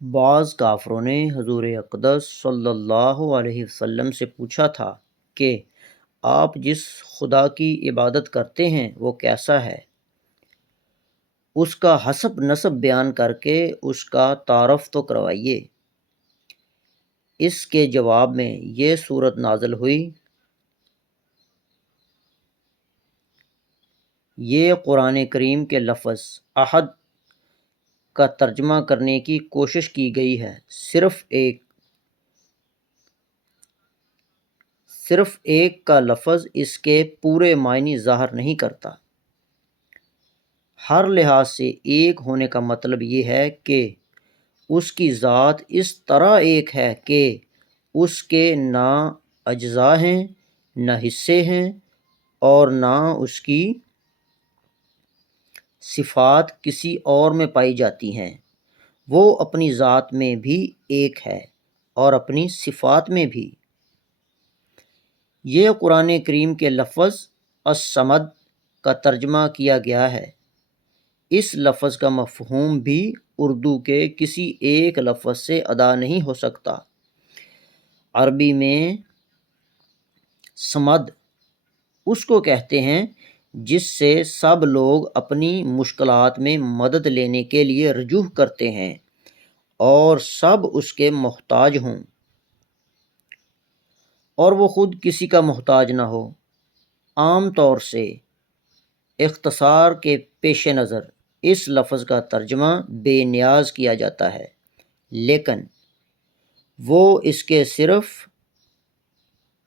بعض کافروں نے حضور اقدس صلی اللہ علیہ وسلم سے پوچھا تھا کہ آپ جس خدا کی عبادت کرتے ہیں وہ کیسا ہے؟ اس کا حسب نسب بیان کر کے اس کا تعارف تو کروائیے۔ اس کے جواب میں یہ صورت نازل ہوئی۔ یہ قرآن کریم کے لفظ احد کا ترجمہ کرنے کی کوشش کی گئی ہے، صرف ایک کا لفظ اس کے پورے معنی ظاہر نہیں کرتا۔ ہر لحاظ سے ایک ہونے کا مطلب یہ ہے کہ اس کی ذات اس طرح ایک ہے کہ اس کے نہ اجزاء ہیں، نہ حصے ہیں، اور نہ اس کی صفات کسی اور میں پائی جاتی ہیں۔ وہ اپنی ذات میں بھی ایک ہے اور اپنی صفات میں بھی۔ یہ قرآن کریم کے لفظ الصمد کا ترجمہ کیا گیا ہے۔ اس لفظ کا مفہوم بھی اردو کے کسی ایک لفظ سے ادا نہیں ہو سکتا۔ عربی میں صمد اس کو کہتے ہیں جس سے سب لوگ اپنی مشکلات میں مدد لینے کے لیے رجوع کرتے ہیں اور سب اس کے محتاج ہوں اور وہ خود کسی کا محتاج نہ ہو۔ عام طور سے اختصار کے پیش نظر اس لفظ کا ترجمہ بے نیاز کیا جاتا ہے، لیکن وہ اس کے صرف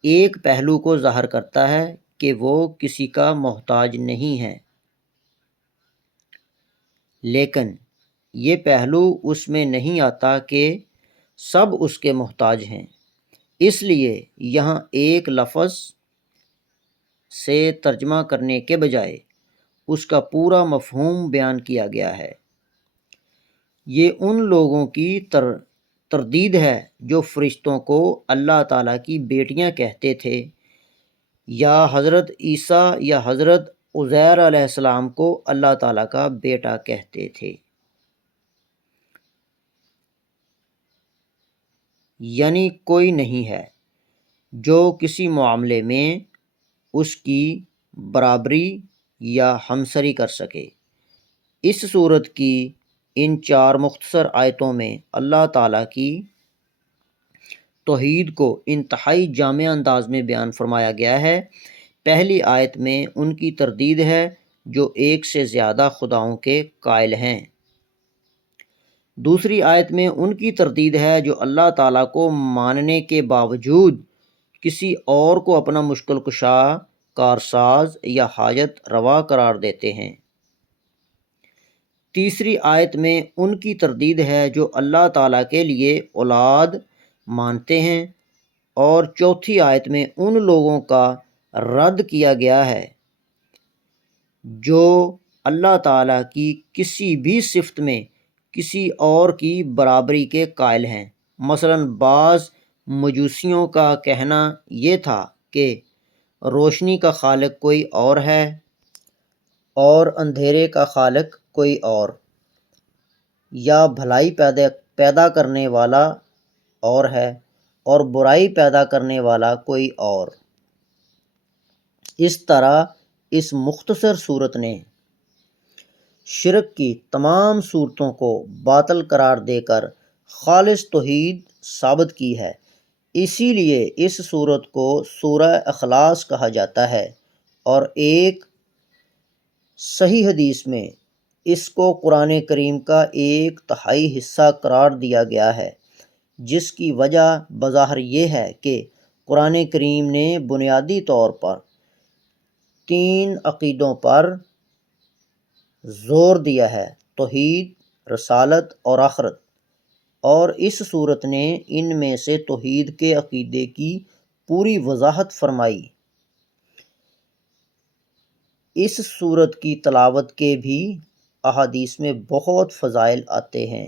ایک پہلو کو ظاہر کرتا ہے کہ وہ کسی کا محتاج نہیں ہے، لیکن یہ پہلو اس میں نہیں آتا کہ سب اس کے محتاج ہیں۔ اس لیے یہاں ایک لفظ سے ترجمہ کرنے کے بجائے اس کا پورا مفہوم بیان کیا گیا ہے۔ یہ ان لوگوں کی تردید ہے جو فرشتوں کو اللہ تعالیٰ کی بیٹیاں کہتے تھے، یا حضرت عیسیٰ یا حضرت عزیر علیہ السلام کو اللہ تعالیٰ کا بیٹا کہتے تھے۔ یعنی کوئی نہیں ہے جو کسی معاملے میں اس کی برابری یا ہمسری کر سکے۔ اس صورت کی ان 4 مختصر آیتوں میں اللہ تعالیٰ کی توحید کو انتہائی جامع انداز میں بیان فرمایا گیا ہے۔ پہلی آیت میں ان کی تردید ہے جو ایک سے زیادہ خداؤں کے قائل ہیں۔ دوسری آیت میں ان کی تردید ہے جو اللہ تعالیٰ کو ماننے کے باوجود کسی اور کو اپنا مشکل کشا، کارساز یا حاجت روا قرار دیتے ہیں۔ تیسری آیت میں ان کی تردید ہے جو اللہ تعالیٰ کے لیے اولاد مانتے ہیں، اور چوتھی آیت میں ان لوگوں کا رد کیا گیا ہے جو اللہ تعالیٰ کی کسی بھی صفت میں کسی اور کی برابری کے قائل ہیں۔ مثلاً بعض مجوسیوں کا کہنا یہ تھا کہ روشنی کا خالق کوئی اور ہے اور اندھیرے کا خالق کوئی اور، یا بھلائی پیدا کرنے والا اور ہے اور برائی پیدا کرنے والا کوئی اور۔ اس طرح اس مختصر صورت نے شرک کی تمام صورتوں کو باطل قرار دے کر خالص توحید ثابت کی ہے۔ اسی لیے اس صورت کو سورہ اخلاص کہا جاتا ہے، اور ایک صحیح حدیث میں اس کو قرآن کریم کا 1/3 حصہ قرار دیا گیا ہے، جس کی وجہ بظاہر یہ ہے کہ قرآن کریم نے بنیادی طور پر 3 عقیدوں پر زور دیا ہے: توحید، رسالت اور آخرت، اور اس صورت نے ان میں سے توحید کے عقیدے کی پوری وضاحت فرمائی۔ اس صورت کی تلاوت کے بھی احادیث میں بہت فضائل آتے ہیں۔